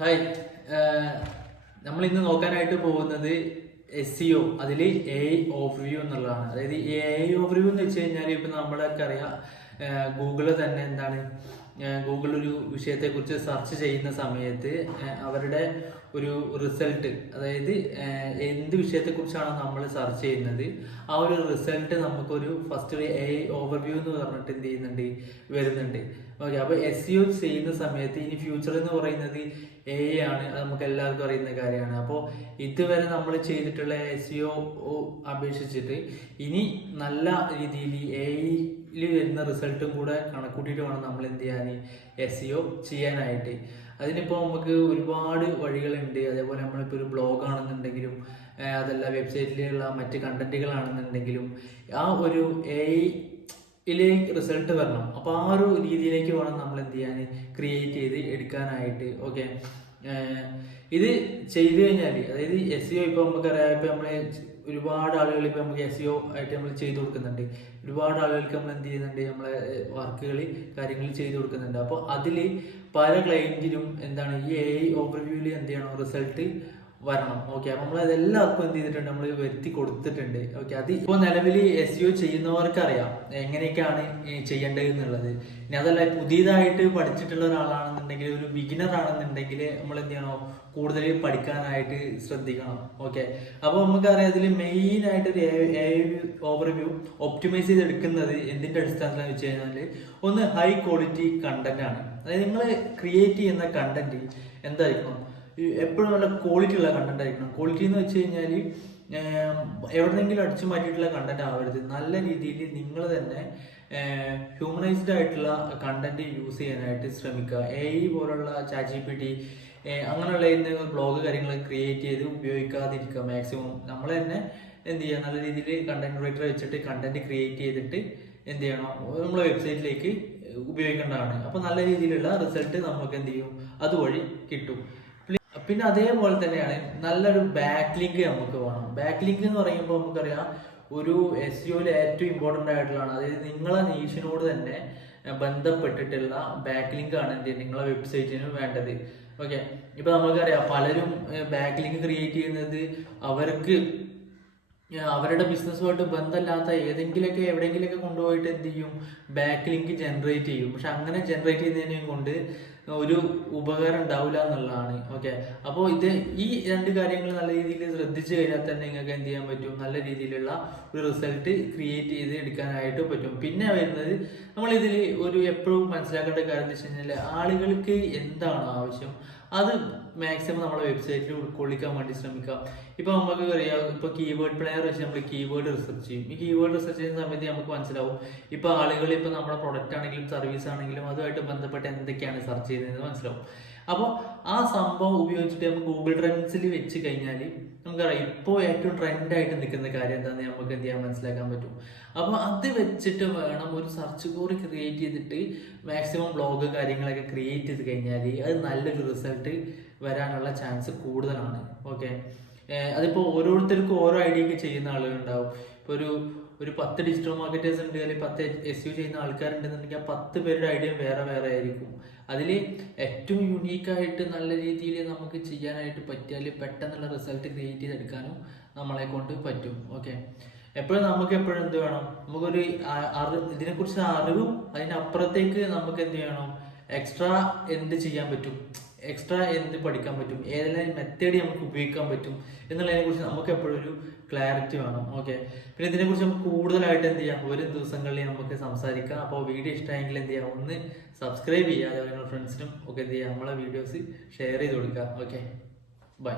Hi, നമ്മൾ ഇന്ന് നോക്കാനായിട്ട് പോകുന്നത് SEO, അതിൽ AI ഓവർവ്യൂ എന്നുള്ളതാണ്. അതായത് ഈ AI ഓവർവ്യൂ എന്ന് വെച്ച് കഴിഞ്ഞാൽ ഇപ്പം നമ്മളൊക്കെ അറിയാം, ഗൂഗിള് തന്നെ എന്താണ്, ഗൂഗിൾ ഒരു വിഷയത്തെക്കുറിച്ച് സെർച്ച് ചെയ്യുന്ന സമയത്ത് അവരുടെ ഒരു റിസൾട്ട്, അതായത് എന്ത് വിഷയത്തെക്കുറിച്ചാണോ നമ്മൾ സെർച്ച് ചെയ്യുന്നത് ആ ഒരു റിസൾട്ട് നമുക്കൊരു ഫസ്റ്റ് ഒരു AI ഓവർവ്യൂ എന്ന് പറഞ്ഞിട്ട് എന്ത് ചെയ്യുന്നുണ്ട്, വരുന്നുണ്ട്. ഓക്കെ, അപ്പോൾ SEO ചെയ്യുന്ന സമയത്ത് ഇനി ഫ്യൂച്ചർ എന്ന് പറയുന്നത് AI ആണ്, അത് നമുക്ക് എല്ലാവർക്കും അറിയുന്ന കാര്യമാണ്. അപ്പോൾ ഇതുവരെ നമ്മൾ ചെയ്തിട്ടുള്ള SEO അപേക്ഷിച്ചിട്ട് ഇനി നല്ല രീതിയിൽ AI വരുന്ന റിസൾട്ടും കൂടെ കണക്കൂട്ടിയിട്ട് വേണം നമ്മൾ എന്ത് ചെയ്യാൻ, SEO ചെയ്യാനായിട്ട്. അതിനിപ്പോൾ നമുക്ക് ഒരുപാട് വഴികളുണ്ട്. അതേപോലെ നമ്മളിപ്പോൾ ഒരു ബ്ലോഗ് ആണെന്നുണ്ടെങ്കിലും, അതല്ല വെബ്സൈറ്റിലുള്ള മറ്റ് കണ്ടന്റുകളാണെന്നുണ്ടെങ്കിലും, ആ ഒരു AI റിസൾട്ട് വരണം. അപ്പോൾ ആ ഒരു രീതിയിലേക്ക് വേണം നമ്മൾ എന്ത് ചെയ്യാൻ, ക്രിയേറ്റ് ചെയ്ത് എടുക്കാനായിട്ട്. ഓക്കെ, ഇത് ചെയ്തു കഴിഞ്ഞാൽ, അതായത് SEO ഇപ്പോൾ നമുക്കറിയാം, ഇപ്പം നമ്മൾ ഒരുപാട് ആളുകൾ ഇപ്പം നമുക്ക് SEO ആയിട്ട് നമ്മൾ ചെയ്തു കൊടുക്കുന്നുണ്ട്. ഒരുപാട് ആളുകൾക്ക് നമ്മൾ എന്ത് ചെയ്യുന്നുണ്ട്, നമ്മളെ വർക്കുകൾ കാര്യങ്ങൾ ചെയ്തു കൊടുക്കുന്നുണ്ട്. അപ്പോൾ അതിൽ പല ക്ലയൻറ്റിനും എന്താണ്, ഈ AI ഓവർവ്യൂവിൽ എന്ത് ചെയ്യണം, റിസൾട്ട് വരണം. ഓക്കെ, അപ്പോൾ നമ്മൾ അതെല്ലാവർക്കും എന്ത് ചെയ്തിട്ടുണ്ട്, നമ്മൾ വരുത്തി കൊടുത്തിട്ടുണ്ട്. ഓക്കെ, അത് ഇപ്പോൾ നിലവിൽ SEO ചെയ്യുന്നവർക്ക് അറിയാം എങ്ങനെയൊക്കെയാണ് ചെയ്യേണ്ടത് എന്നുള്ളത്. ഇനി അതല്ല പുതിയതായിട്ട് പഠിച്ചിട്ടുള്ള ഒരാളാണെന്നുണ്ടെങ്കിൽ, ഒരു ബിഗിനർ ആണെന്നുണ്ടെങ്കിൽ നമ്മൾ എന്ത് ചെയ്യണം, കൂടുതൽ പഠിക്കാനായിട്ട് ശ്രദ്ധിക്കണം. ഓക്കെ, അപ്പോൾ നമുക്കറിയാം അതിൽ മെയിൻ ആയിട്ട് ഒരു AI ഓവർവ്യൂ ഒപ്റ്റിമൈസ് ചെയ്തെടുക്കുന്നത് എന്തിന്റെ അടിസ്ഥാനത്തിലാണെന്ന് വെച്ച് കഴിഞ്ഞാൽ, ഒന്ന് ഹൈ ക്വാളിറ്റി കണ്ടന്റ് ആണ്. അതായത് നിങ്ങൾ ക്രിയേറ്റ് ചെയ്യുന്ന കണ്ടന്റ് എന്തായിരിക്കണം, എപ്പോഴും നല്ല ക്വാളിറ്റി ഉള്ള കണ്ടന്റ് ആയിരിക്കണം. ക്വാളിറ്റി എന്ന് വെച്ച് കഴിഞ്ഞാൽ എവിടെന്നെങ്കിലും അടിച്ചു മാറ്റിയിട്ടുള്ള കണ്ടന്റ് ആവരുത്. നല്ല രീതിയിൽ നിങ്ങൾ തന്നെ ഹ്യൂമനൈസ്ഡ് ആയിട്ടുള്ള കണ്ടന്റ് യൂസ് ചെയ്യാനായിട്ട് ശ്രമിക്കുക. AI പോലുള്ള ChatGPT അങ്ങനെയുള്ള ബ്ലോഗ് കാര്യങ്ങൾ ക്രിയേറ്റ് ചെയ്ത് ഉപയോഗിക്കാതിരിക്കുക മാക്സിമം. നമ്മൾ തന്നെ എന്ത് ചെയ്യുക, നല്ല രീതിയിൽ കണ്ടന്റ് റൈറ്റർ വെച്ചിട്ട് കണ്ടന്റ് ക്രിയേറ്റ് ചെയ്തിട്ട് എന്ത് ചെയ്യണം, നമ്മളെ വെബ്സൈറ്റിലേക്ക് ഉപയോഗിക്കേണ്ടതാണ്. അപ്പോൾ നല്ല രീതിയിലുള്ള റിസൾട്ട് നമുക്ക് എന്ത് ചെയ്യും, അതുവഴി കിട്ടും. പിന്നെ അതേപോലെ തന്നെയാണ് നല്ലൊരു ബാക്ക് ലിങ്ക് നമുക്ക് വേണം. ബാക്ക് ലിങ്ക് എന്ന് പറയുമ്പോൾ നമുക്കറിയാം ഒരു SEOയിൽ ഏറ്റവും ഇമ്പോർട്ടൻ്റ് ആയിട്ടുള്ളതാണ്. അതായത് നിങ്ങളെ നീഷിനോട് തന്നെ ബന്ധപ്പെട്ടിട്ടുള്ള ബാക്ക് ലിങ്ക് ആണ് എന്ത് നിങ്ങളെ വെബ്സൈറ്റിന് വേണ്ടത്. ഓക്കെ, ഇപ്പൊ നമുക്കറിയാം പലരും ബാക്ക് ലിങ്ക് ക്രിയേറ്റ് ചെയ്യുന്നത് അവർക്ക് അവരുടെ ബിസിനസ്സുമായിട്ട് ബന്ധമില്ലാത്ത ഏതെങ്കിലുമൊക്കെ എവിടെയെങ്കിലുമൊക്കെ കൊണ്ടുപോയിട്ട് എന്ത് ചെയ്യും, ബാക്ക് ലിങ്ക് ജനറേറ്റ് ചെയ്യും. പക്ഷെ അങ്ങനെ ജനറേറ്റ് ചെയ്യുന്നതിനെയും കൊണ്ട് ഒരു ഉപകാരം ഉണ്ടാവില്ല എന്നുള്ളതാണ്. ഓക്കെ, അപ്പോൾ ഈ രണ്ട് കാര്യങ്ങൾ നല്ല രീതിയിൽ ശ്രദ്ധിച്ചു കഴിഞ്ഞാൽ തന്നെ നിങ്ങൾക്ക് എന്ത് ചെയ്യാൻ പറ്റും, നല്ല രീതിയിലുള്ള ഒരു റിസൾട്ട് ക്രിയേറ്റ് ചെയ്ത് എടുക്കാനായിട്ട് പറ്റും. പിന്നെ വരുന്നത് നമ്മളിതിൽ ഒരു എപ്പോഴും മനസ്സിലാക്കേണ്ട കാര്യം എന്ന് വെച്ച് കഴിഞ്ഞാൽ, ആളുകൾക്ക് എന്താണ് ആവശ്യം അത് മാക്സിമം നമ്മളെ വെബ്സൈറ്റിൽ ഉൾക്കൊള്ളിക്കാൻ വേണ്ടി ശ്രമിക്കാം. ഇപ്പൊ നമുക്ക് അറിയാം, ഇപ്പൊ കീവേഡ് പ്ലെയർ വെച്ച് നമ്മൾ കീവേഡ് റിസർച്ച് ചെയ്യും. ഈ കീവേഡ് റിസർച്ച് ചെയ്യുന്ന സമയത്ത് നമുക്ക് മനസ്സിലാവും ഇപ്പൊ ആളുകൾ ഇപ്പൊ നമ്മുടെ പ്രൊഡക്റ്റ് ആണെങ്കിലും സർവീസ് ആണെങ്കിലും അതുമായിട്ട് ബന്ധപ്പെട്ട് എന്തൊക്കെയാണ് സെർച്ച് ചെയ്യുന്നത് മനസ്സിലാവും. അപ്പോൾ ആ സംഭവം ഉപയോഗിച്ചിട്ട് നമുക്ക് ഗൂഗിൾ ട്രെൻഡ്സിൽ വെച്ച് കഴിഞ്ഞാൽ നമുക്കറിയാം ഇപ്പോൾ ഏറ്റവും ട്രെൻഡായിട്ട് നിൽക്കുന്ന കാര്യം എന്താണെന്ന് നമുക്ക് എന്ത് ചെയ്യാൻ മനസ്സിലാക്കാൻ പറ്റും. അപ്പോൾ അത് വെച്ചിട്ട് വേണം ഒരു സെർച്ച് കോറി ക്രിയേറ്റ് ചെയ്തിട്ട് മാക്സിമം ബ്ലോഗ് കാര്യങ്ങളൊക്കെ ക്രിയേറ്റ് ചെയ്ത് കഴിഞ്ഞാൽ അത് നല്ലൊരു റിസൾട്ട് വരാനുള്ള ചാൻസ് കൂടുതലാണ്. ഓക്കെ, അതിപ്പോൾ ഓരോരുത്തർക്കും ഓരോ ഐഡിയയൊക്കെ ചെയ്യുന്ന ആളുകളുണ്ടാവും. ഇപ്പോൾ ഒരു 10 ഡിജിറ്റൽ മാർക്കറ്റേഴ്സ് ഉണ്ട്, അല്ലെങ്കിൽ 10 SEO ചെയ്യുന്ന ആൾക്കാരുണ്ടെന്നുണ്ടെങ്കിൽ ആ 10 പേരുടെ ഐഡിയ വേറെ വേറെ ആയിരിക്കും. അതിൽ ഏറ്റവും യുണീക്കായിട്ട് നല്ല രീതിയിൽ നമുക്ക് ചെയ്യാനായിട്ട് പറ്റിയാൽ പെട്ടെന്നുള്ള റിസൾട്ട് ക്രിയേറ്റ് ചെയ്തെടുക്കാനും നമ്മളെ കൊണ്ട് പറ്റും. ഓക്കെ, എപ്പോഴും നമുക്ക് എപ്പോഴും എന്ത് വേണം, നമുക്കൊരു ഇതിനെക്കുറിച്ച് അറിവും അതിനപ്പുറത്തേക്ക് നമുക്ക് എന്ത് ചെയ്യണം, എക്സ്ട്രാ എന്ത് ചെയ്യാൻ പറ്റും, എക്സ്ട്രാ എന്ത് പഠിക്കാൻ പറ്റും, ഏതെല്ലാം മെത്തേഡ് നമുക്ക് ഉപയോഗിക്കാൻ പറ്റും എന്നുള്ളതിനെ കുറിച്ച് നമുക്ക് എപ്പോഴും ഒരു ക്ലാരിറ്റി വേണം. ഓക്കെ, പിന്നെ ഇതിനെക്കുറിച്ച് നമുക്ക് കൂടുതലായിട്ട് എന്ത് ചെയ്യാം, ഒരു ദിവസങ്ങളിൽ നമുക്ക് സംസാരിക്കാം. അപ്പോൾ വീഡിയോ ഇഷ്ടമായെങ്കിൽ എന്ത് ചെയ്യാം, ഒന്ന് സബ്സ്ക്രൈബ് ചെയ്യുക, അതേപോലെ നിങ്ങളുടെ ഫ്രണ്ട്സിനും ഒക്കെ എന്ത് ചെയ്യുക, നമ്മളെ വീഡിയോസ് ഷെയർ ചെയ്ത് കൊടുക്കുക. Okay, by.